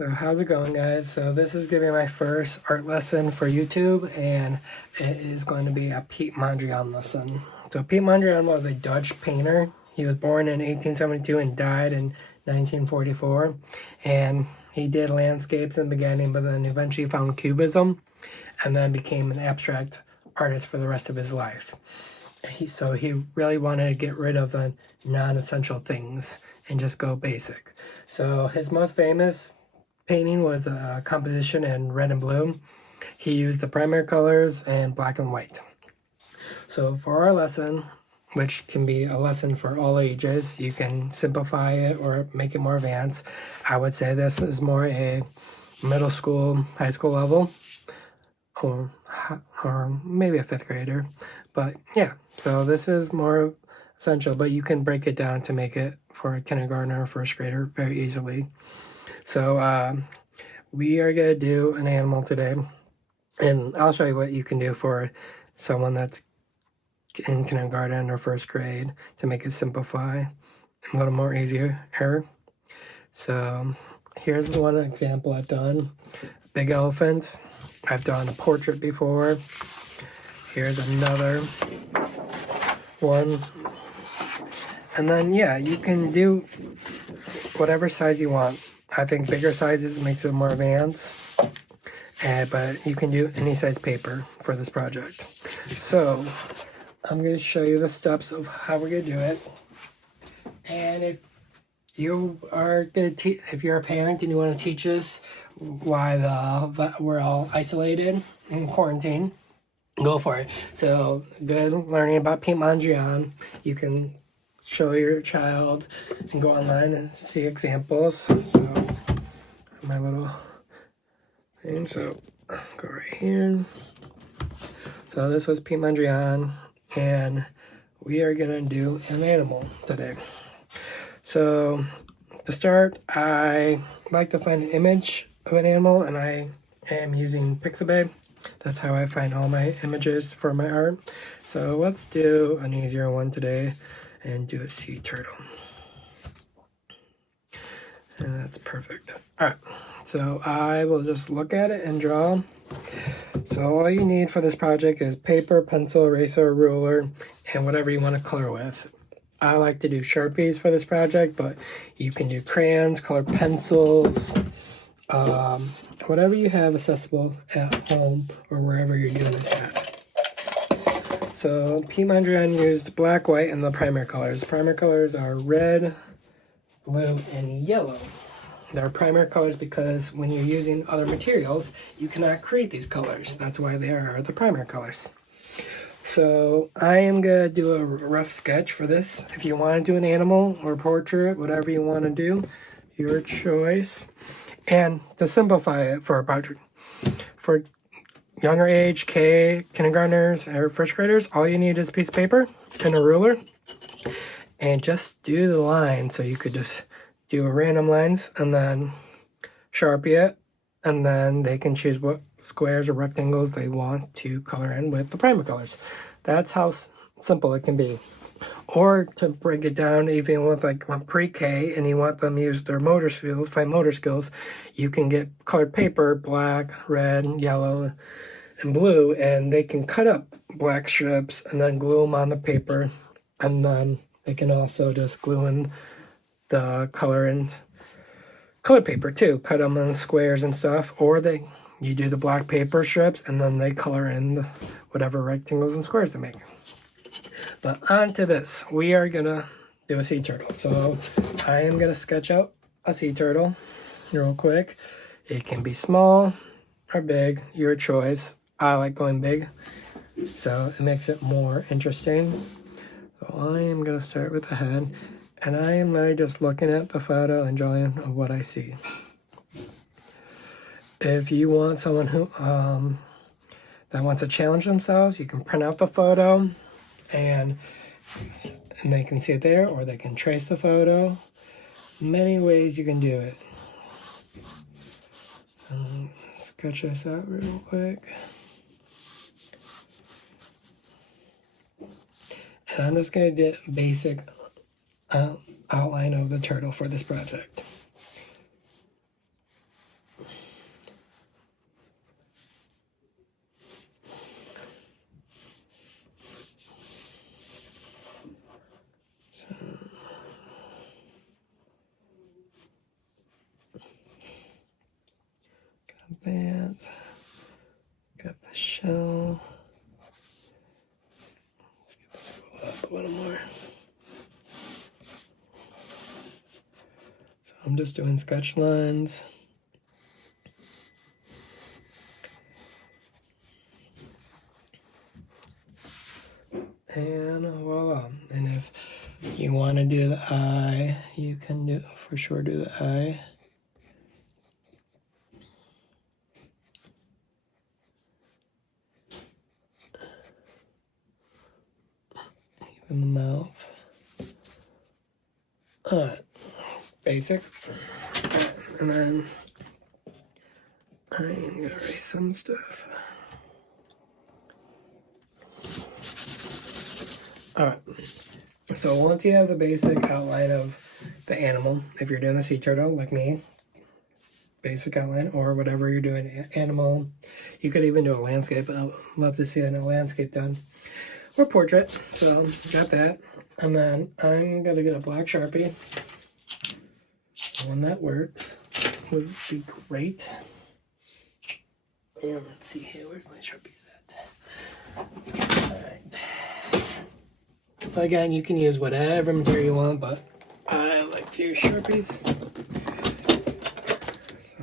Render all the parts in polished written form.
So how's it going, guys? So this is gonna be my first art lesson for YouTube, and it is going to be a Piet Mondrian lesson. So Piet Mondrian was a Dutch painter. He was born in 1872 and died in 1944. And he did landscapes in the beginning, but then eventually found Cubism, and then became an abstract artist for the rest of his life. So he really wanted to get rid of the non-essential things and just go basic. So his most famous painting was a composition in red and blue. He used the primary colors and black and white. So for our lesson, which can be a lesson for all ages, you can simplify it or make it more advanced. I would say this is more a middle school, high school level, or maybe a fifth grader. But yeah, so this is more essential, but you can break it down to make it for a kindergartner or first grader very easily. So we are going to do an animal today, and I'll show you what you can do for someone that's in kindergarten or first grade to make it simplify a little more easier. So here's one example I've done. Big elephant. I've done a portrait before. Here's another one. And then, yeah, you can do whatever size you want. I think bigger sizes makes it more advanced, but you can do any size paper for this project. So I'm going to show you the steps of how we're going to do it. And if you are going to if you're a parent and you want to teach us why we're all isolated in quarantine, go for it. So good learning about Piet Mondrian. You can show your child and go online and see examples. So my little thing, so go right here. So this was Piet Mondrian, and we are gonna do an animal today. So to start, I like to find an image of an animal, and I am using Pixabay. That's how I find all my images for my art. So let's do an easier one today and do a sea turtle. And that's perfect. All right, so I will just look at it and draw. So all you need for this project is paper, pencil, eraser, ruler, and whatever you want to color with. I like to do Sharpies for this project, but you can do crayons, colored pencils, whatever you have accessible at home or wherever you're doing this at. So Piet Mondrian used black, white, and the primary colors. The primary colors are red, blue, and yellow. They're primary colors because when you're using other materials, you cannot create these colors. That's why they are the primary colors. So I am going to do a rough sketch for this. If you want to do an animal or portrait, whatever you want to do, your choice. And to simplify it for a project, for younger age, kindergartners, or first graders, all you need is a piece of paper and a ruler. And just do the line. So you could just do a random lines and then Sharpie it. And then they can choose what squares or rectangles they want to color in with the primer colors. That's how simple it can be. Or to break it down, even with like pre-K and you want them to use their fine motor skills, you can get colored paper, black, red, yellow, and blue, and they can cut up black strips and then glue them on the paper, and then they can also just glue in the colored paper too, cut them in squares and stuff, or you do the black paper strips and then they color in whatever rectangles and squares they make. But on to this, we are gonna do a sea turtle. So I am gonna sketch out a sea turtle real quick. It can be small or big, your choice. I like going big, so it makes it more interesting. So I am gonna start with the head, and I am really just looking at the photo and drawing of what I see. If you want someone who that wants to challenge themselves, you can print out the photo and they can see it there, or they can trace the photo. Many ways you can do it. Sketch this out real quick. And I'm just going to get basic outline of the turtle for this project. Got the shell. Let's get this go up a little more. So I'm just doing sketch lines. And voila. And if you want to do the eye, you can do for sure do the eye. Even the mouth. Basic. And then I'm gonna erase some stuff. Alright, so once you have the basic outline of the animal, if you're doing the sea turtle like me, basic outline, or whatever you're doing, animal, you could even do a landscape. I'd love to see a landscape done, or portrait. So got that, and then I'm gonna get a black Sharpie. One that works would be great. And let's see here, where's my Sharpies at? Alright. Again, you can use whatever material you want, but I like to use Sharpies. So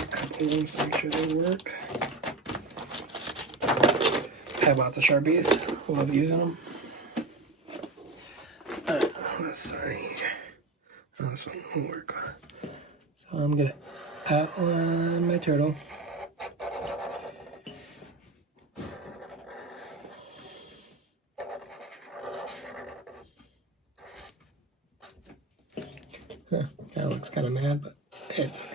a couple ones to make sure they work. I have lots of Sharpies. Love using them. Let's see here. Oh, this one won't work. So I'm gonna outline my turtle. That looks kind of mad, but it's okay.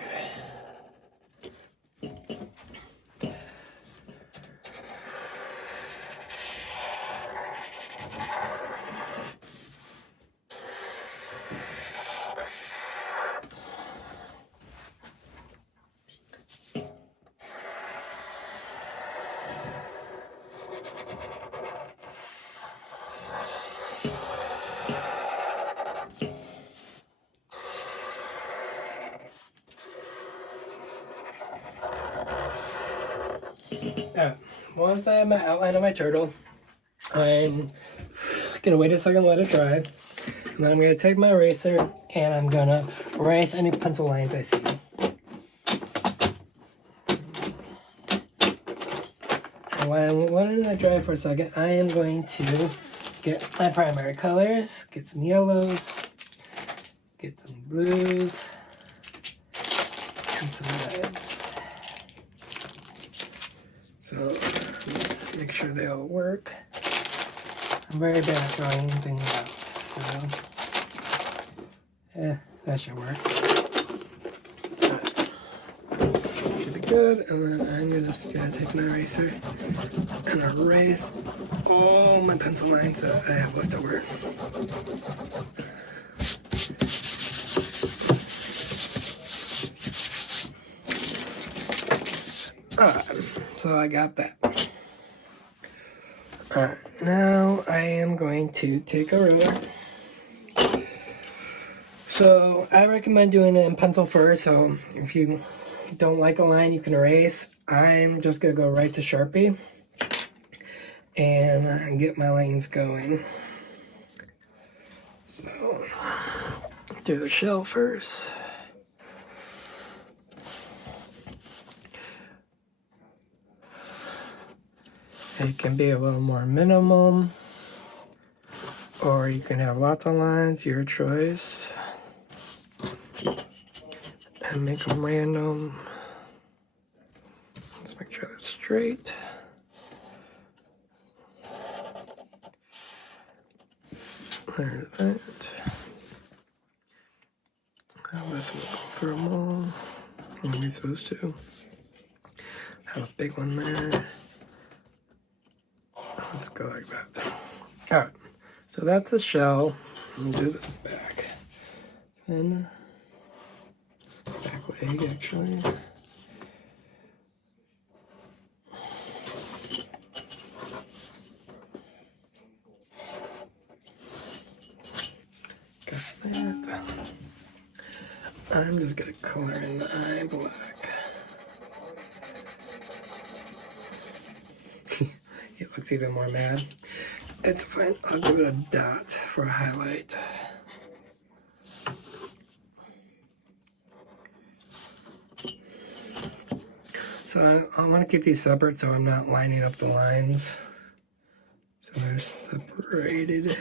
Alright, once I have my outline of my turtle, I'm gonna wait a second, let it dry, and then I'm gonna take my eraser and I'm gonna erase any pencil lines I see. And while I'm letting that dry for a second, I am going to get my primary colors, get some yellows, get some blues, and some reds. So, make sure they all work. I'm very bad at drawing things out, so, that should work. Right. Should be good, and then I'm just gonna take my eraser and erase all my pencil lines that I have left over. So I got that. Alright, now I am going to take a ruler. So I recommend doing it in pencil first, so if you don't like a line you can erase. I'm just going to go right to Sharpie and get my lines going. So, do the shell first. It can be a little more minimum, or you can have lots of lines, your choice. And make them random. Let's make sure that's straight. There's that. Now this will go through them all. And use those two. Have a big one there. Let's go like that. Alright, so that's the shell. Let me do this back. And back leg actually. Got that. I'm just gonna color in the eye black. it looks even more mad. It's fine. I'll give it a dot for a highlight. So I'm going to keep these separate so I'm not lining up the lines. So they're separated.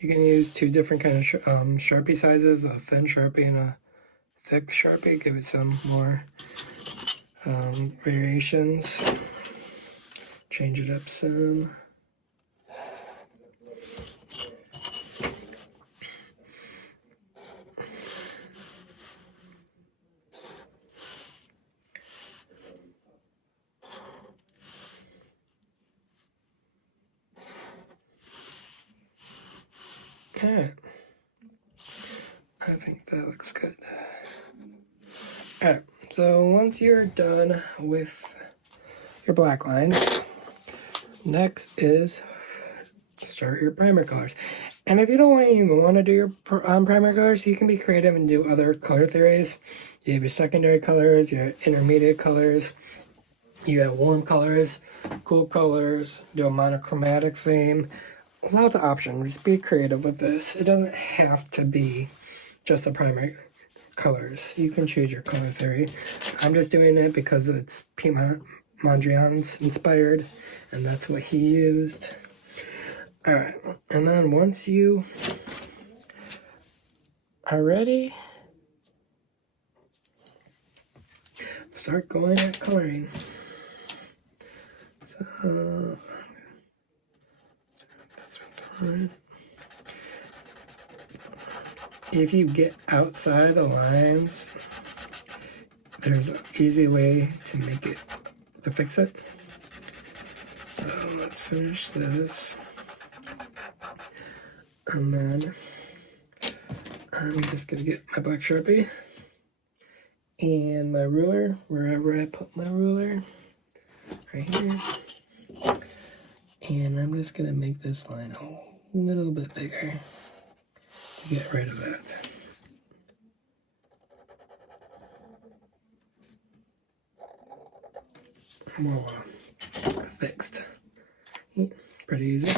You can use two different kind of Sharpie sizes, a thin Sharpie and a thick Sharpie. Give it some more variations. Change it up some. Alright, I think that looks good. Alright, so once you're done with your black lines, next is start your primer colors. And if you don't even want to do your primer colors, you can be creative and do other color theories. You have your secondary colors, your intermediate colors, you have warm colors, cool colors, do a monochromatic theme. Lots of options. Just be creative with this. It doesn't have to be just the primary colors. You can choose your color theory. I'm just doing it because it's Piet Mondrian's inspired, and that's what he used. Alright, and then once you are ready, start going at coloring. So if you get outside the lines, there's an easy way to fix it. So let's finish this. And then I'm just gonna get my black Sharpie and my ruler, wherever I put my ruler, right here. And I'm just gonna make this line a little bit bigger to get rid of that. Voila, fixed. Pretty easy.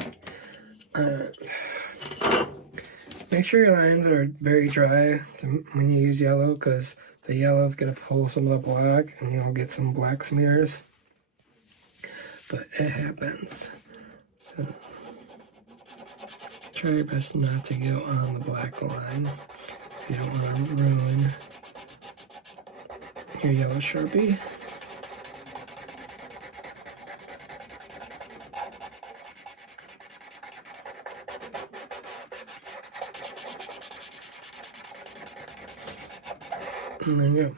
Make sure your lines are very dry when you use yellow, because the yellow is going to pull some of the black and you'll get some black smears. But it happens. So try your best not to go on the black line. You don't want to ruin your yellow Sharpie. And there you go.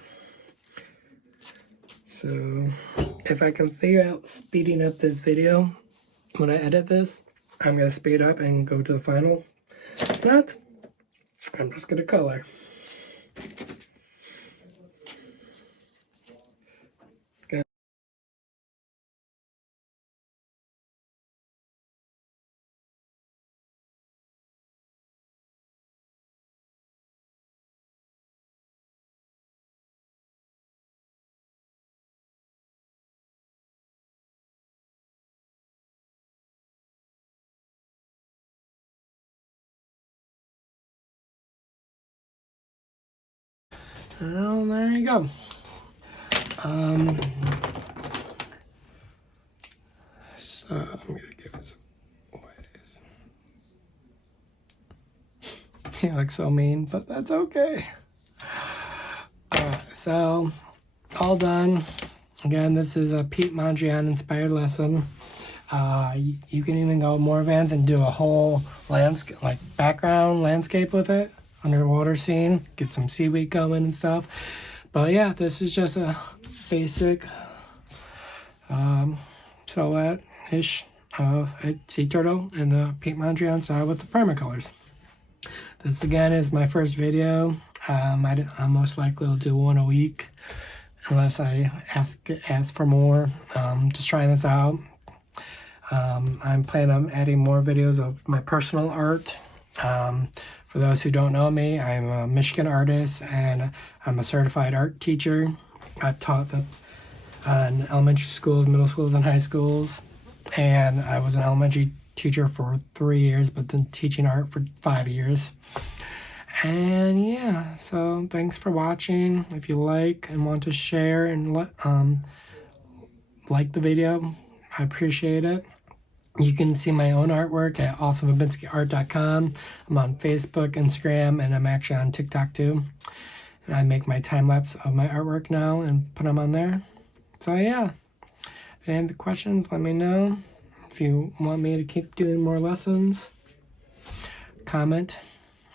So if I can figure out speeding up this video when I edit this, I'm going to speed up and go to the final. If not, I'm just going to color. Okay. Well, there you go. So I'm gonna give it some ways. He looks so mean, but that's okay. So all done. Again, this is a Piet Mondrian inspired lesson. You can even go more advanced and do a whole landscape, like background landscape with it. Underwater scene, get some seaweed going and stuff. But yeah, this is just a basic silhouette-ish of a sea turtle in the Piet Mondrian style with the permacolors. This again is my first video. I'm most likely will do one a week unless I ask for more. Just trying this out. I'm planning on adding more videos of my personal art. For those who don't know me, I'm a Michigan artist and I'm a certified art teacher. I've taught in elementary schools, middle schools, and high schools. And I was an elementary teacher for 3 years, but then teaching art for 5 years. And yeah, so thanks for watching. If you like and want to share and like the video, I appreciate it. You can see my own artwork at awesomebabinskiart.com. I'm on Facebook, Instagram, and I'm actually on TikTok too. And I make my time lapse of my artwork now and put them on there. So yeah, if you have any questions, let me know. If you want me to keep doing more lessons, comment,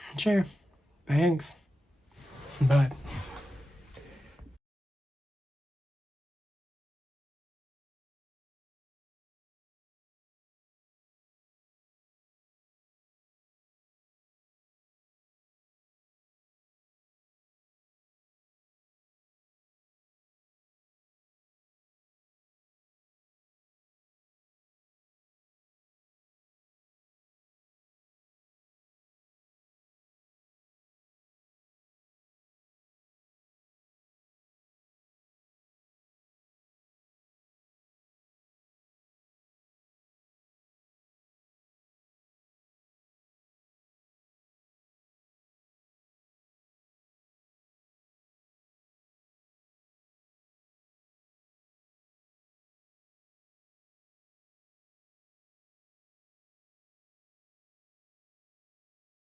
and share. Thanks. Bye.